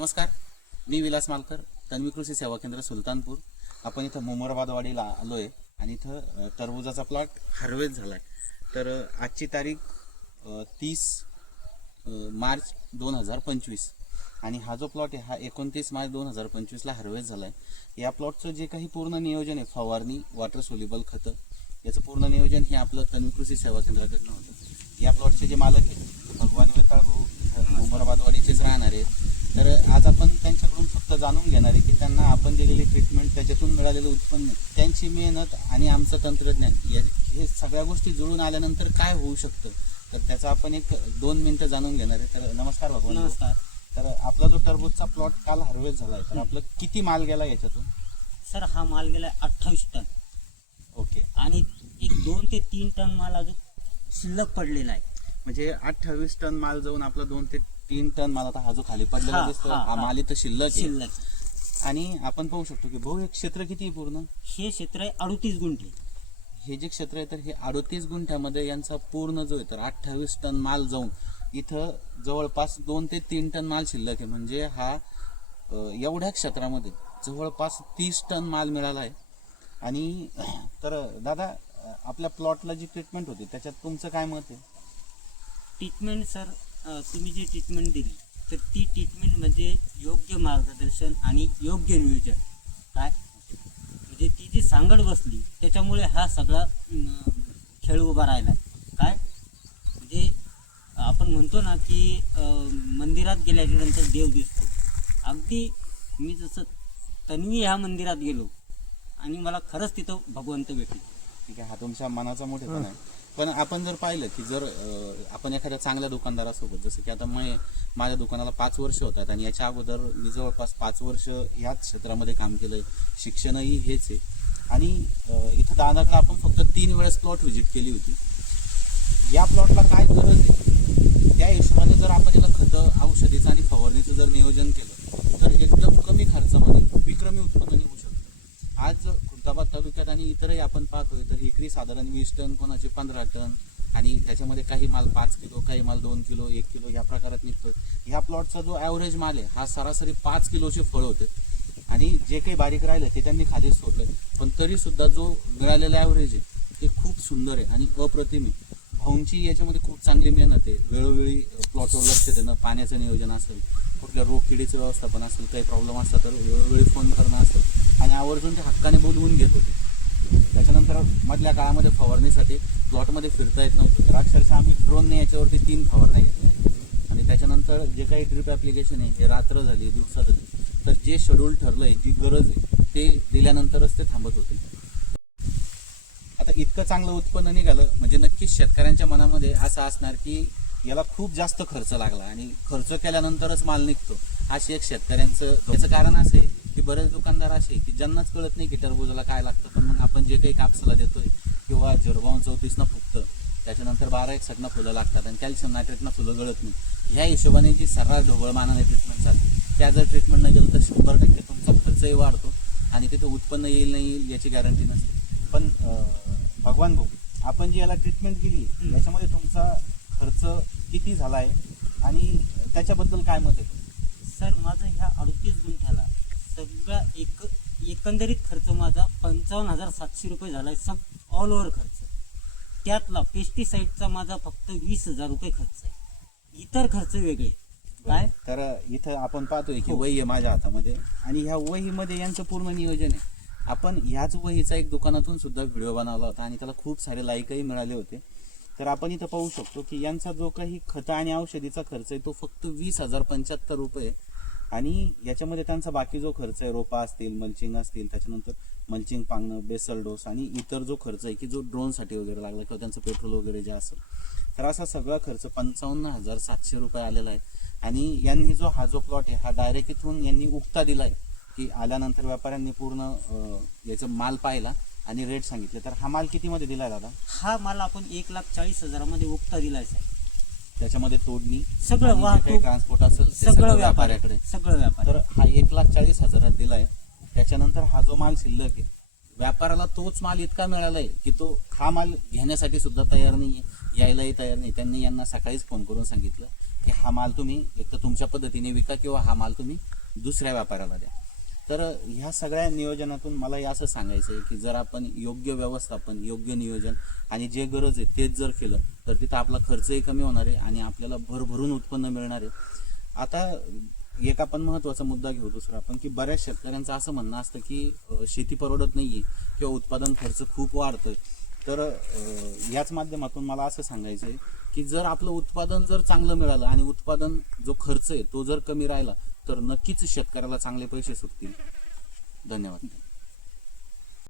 नमस्कार. मी विलास मालकर तन्वी कृषी सेवा केंद्र सुलतानपूर. आपण इथं मुमराबादवाडीला आलो आहे आणि इथं टरबुजाचा टरबूजाचा प्लॉट हार्वेस्ट झाला आहे तर आजची तारीख तीस मार्च दोन हजार पंचवीस. आणि हा जो प्लॉट आहे हा एकोणतीस मार्च दोन हजार पंचवीसला हार्वेस्ट झाला आहे या प्लॉटचं जे काही पूर्ण नियोजन आहे फवारणी वॉटर सोल्युबल खतं याचं पूर्ण नियोजन हे आपलं तन्वी कृषी सेवा केंद्राकडनं होतं. या प्लॉटचे जे मालक आहेत भगवान वेताळ भाऊ इथं राहणार आहेत. तर आज आपण त्यांच्याकडून फक्त जाणून घेणार आहे की त्यांना आपण दिलेली ट्रीटमेंट त्याच्यातून मिळालेलं उत्पन्न त्यांची मेहनत आणि आमचं तंत्रज्ञान या हे सगळ्या गोष्टी जुळून आल्यानंतर काय होऊ शकतं? तर त्याचं आपण एक दोन मिनिटं जाणून घेणार आहे. तर नमस्कार भाऊ. नमस्कार. तर आपला जो टरबूजचा प्लॉट काल हार्वेस्ट झालाय तर आपलं किती माल गेला याच्यातून? सर हा माल गेलाय अठ्ठावीस टन. ओके. आणि एक दोन ते तीन टन माल अजून शिल्लक पडलेला आहे. म्हणजे अठ्ठावीस टन माल जाऊन आपला दोन ते तीन टन माल आता हा जो खाली पडलेला हा, दिसतो हा. माल इथं शिल्लक आहे. शिल्लक. आणि आपण पाहू शकतो की भाऊ हे क्षेत्र किती आहे पूर्ण? हे क्षेत्र आहे अडुतीस गुंठे. हे जे क्षेत्र आहे तर हे अडोतीस गुंठ्यामध्ये यांचा पूर्ण जो आहे तर अठ्ठावीस टन माल जाऊन इथं जवळपास दोन ते तीन टन माल शिल्लक आहे. म्हणजे हा अ, एवढ्या क्षेत्रामध्ये जवळपास तीस टन माल मिळाला आहे. आणि तर दादा अ, आपल्या प्लॉटला जी ट्रीटमेंट होती त्याच्यात तुमचं काय मत आहे? ट्रीटमेंट सर तुम्ही जी ट्रीटमेंट दिली तर ती ट्रीटमेंट म्हणजे योग्य मार्गदर्शन आणि योग्य नियोजन. काय? म्हणजे ती जी सांगड बसली त्याच्यामुळे हा सगळा खेळ उभा राहिला. काय? म्हणजे आपण म्हणतो ना की मंदिरात गेल्याच्यानंतर देव दिसतो. अगदी मी जसं तन्वी ह्या मंदिरात गेलो आणि मला खरंच तिथं भगवंत भेटले. ठीक आहे हा तुमच्या मनाचा मोठेपणा आहे. पण आपण जर पाहिलं की जर आपण एखाद्या चांगल्या दुकानदारासोबत जसं की आता मी माझ्या दुकानाला पाच वर्ष होतात आणि याच्या अगोदर मी जवळपास पाच वर्ष ह्याच क्षेत्रामध्ये काम केलं शिक्षणही हेच आहे. आणि इथं दादाकडे आपण फक्त तीन वेळेस प्लॉट व्हिजिट केली होती. या प्लॉटला काय गरज आहे? त्या हिशोबाने जर आपण याला खतं औषधीचं आणि फवारणीचं जर नियोजन केलं तर एकदम कमी खर्चामध्ये विक्रमी उत्पन्न होऊ शकतं. आज तालुक्यात आणि इतरही आपण पाहतोय तर एकरी साधारण वीस टन कोणाचे पंधरा टन आणि त्याच्यामध्ये काही माल पाच किलो काही माल दोन किलो एक किलो या प्रकारात निघतो ह्या प्लॉटचा जो ॲव्हरेज माल आहे हा सरासरी पाच किलोचे फळ होते. आणि जे काही बारीक राहिलं ते त्यांनी खालीच सोडलं. पण तरी सुद्धा जो मिळालेला ॲव्हरेज आहे ते खूप सुंदर आहे आणि अप्रतिम आहे. भाऊंची याच्यामध्ये खूप चांगली मेहनत आहे. वेळोवेळी प्लॉटवर लक्ष देणं पाण्याचं नियोजन असेल कुठल्या रोग किडीचं व्यवस्थापन असेल काही प्रॉब्लेम असला तर वेळोवेळी फोन करणं असेल. आणि आवर्जून ते हक्काने बोलवून घेत होते. त्याच्यानंतर मधल्या काळामध्ये फवारणीसाठी प्लॉटमध्ये फिरता येत नव्हतं. तर अक्षरशः आम्ही ड्रोनने याच्यावरती तीन फवारण्या घेतल्या. आणि त्याच्यानंतर जे काही ड्रिप ॲप्लिकेशन आहे हे रात्र झाली दिवसा झाली. तर जे शेड्यूल ठरलं आहे जी गरज आहे ते दिल्यानंतरच ते थांबत होते. आता इतकं चांगलं उत्पन्न निघालं म्हणजे नक्कीच शेतकऱ्यांच्या मनामध्ये असं असणार की याला खूप जास्त खर्च लागला. आणि खर्च केल्यानंतरच माल निघतो. अशी एक शेतकऱ्यांचं त्याचं कारण असं आहे. की बरेच दुकानदार असे की ज्यांनाच कळत नाही की टरबूजाला काय लागतं पण मग आपण जे काही कापसाला देतोय किंवा झिरोबावन चौतीसनं फुगतं त्याच्यानंतर बारा एक सटना फुलं लागतात आणि कॅल्शियम नायट्रेटनं फुलं गळत नाही. ह्या हिशोबाने जी सर्रास ढोबळमानाने ट्रीटमेंट चालते त्या जर ट्रीटमेंट नाही केलं तर शंभर टक्के तुमचा खर्चही वाढतो आणि तिथे उत्पन्न येईल नाही येईल याची गॅरंटी नसते. पण भगवान भाऊ आपण जी याला ट्रीटमेंट केली. याच्यामध्ये तुमचा खर्च किती झाला आहे आणि त्याच्याबद्दल काय मत आहे? सर माझं ह्या अडतीस गुंठ्याला एक एकंदरीत खर्च माझा पंचावन्न हजार सातशे रुपये झाला आहे सब ऑल ओव्हर खर्च. त्यातला पेस्टिसाईडचा माझा फक्त वीस हजार रुपये खर्च आहे. इतर खर्च वेगळे काय? तर इथं आपण पाहतोय की वही आहे माझ्या हातामध्ये आणि ह्या वहीमध्ये यांचं पूर्ण नियोजन आहे. आपण ह्याच वहीचा एक दुकानातून सुद्धा व्हिडिओ बनवला होता आणि त्याला खूप सारे लाईकही मिळाले होते. तर आपण इथं पाहू शकतो की यांचा जो काही खतं आणि औषधीचा खर्च आहे तो फक्त वीस हजार पंच्याहत्तर रुपये आणि याच्यामध्ये त्यांचा बाकी जो खर्च आहे रोपा असतील मल्चिंग असतील त्याच्यानंतर मल्चिंग पांगणं बेसल डोस आणि इतर जो खर्च आहे की जो ड्रोनसाठी वगैरे लागला किंवा त्यांचं पेट्रोल वगैरे जे असेल तर असा सगळा खर्च पंचावन्न हजार सातशे रुपये आलेला आहे. आणि यांनी जो हा जो प्लॉट आहे हा डायरेक्ट इथून यांनी उक्ता आहे की आल्यानंतर व्यापाऱ्यांनी पूर्ण याचा याचं माल पाहिला आणि रेट सांगितले. तर हा माल कितीमध्ये दिला दादा? हा माल आपण एक लाख चाळीस हजारामध्ये उक्ता दिलाय साहेब. त्याच्यामध्ये तोडणी सगळं आणि जे काही वाहतूक, ट्रान्सपोर्ट असेल ते सगळं व्यापाऱ्याकडे. सगळं व्यापारी तर हा एक लाख चाळीस हजारात दिलाय. त्याच्यानंतर हा जो माल शिल्लक आहे व्यापाराला तोच माल इतका मिळालाय की तो हा माल घेण्यासाठी सुद्धा तयार नाही यायलाही तयार नाही. त्यांनी यांना सकाळीच फोन करून सांगितलं की हा माल तुम्ही एक तर तुमच्या पद्धतीने विका किंवा हा माल तुम्ही दुसऱ्या व्यापाऱ्याला द्या. तर ह्या सगळ्या नियोजनातून मला हे असं सांगायचं आहे की जर आपण योग्य व्यवस्थापन योग्य नियोजन आणि जे गरज आहे तेच जर केलं तर तिथं आपला खर्चही कमी होणार आहे आणि आपल्याला भरभरून उत्पन्न मिळणार आहे. आता एक आपण महत्त्वाचा मुद्दा घेऊ दुसरा आपण की बऱ्याच शेतकऱ्यांचं असं म्हणणं असतं की शेती परवडत नाही आहे किंवा उत्पादन खर्च खूप वाढतोय. तर याच माध्यमातून मला असं सांगायचं आहे की जर आपलं उत्पादन जर चांगलं मिळालं आणि उत्पादन जो खर्च आहे तो जर कमी राहिला तर नक्कीच शेतकऱ्याला चांगले पैसे सुटतील. धन्यवाद.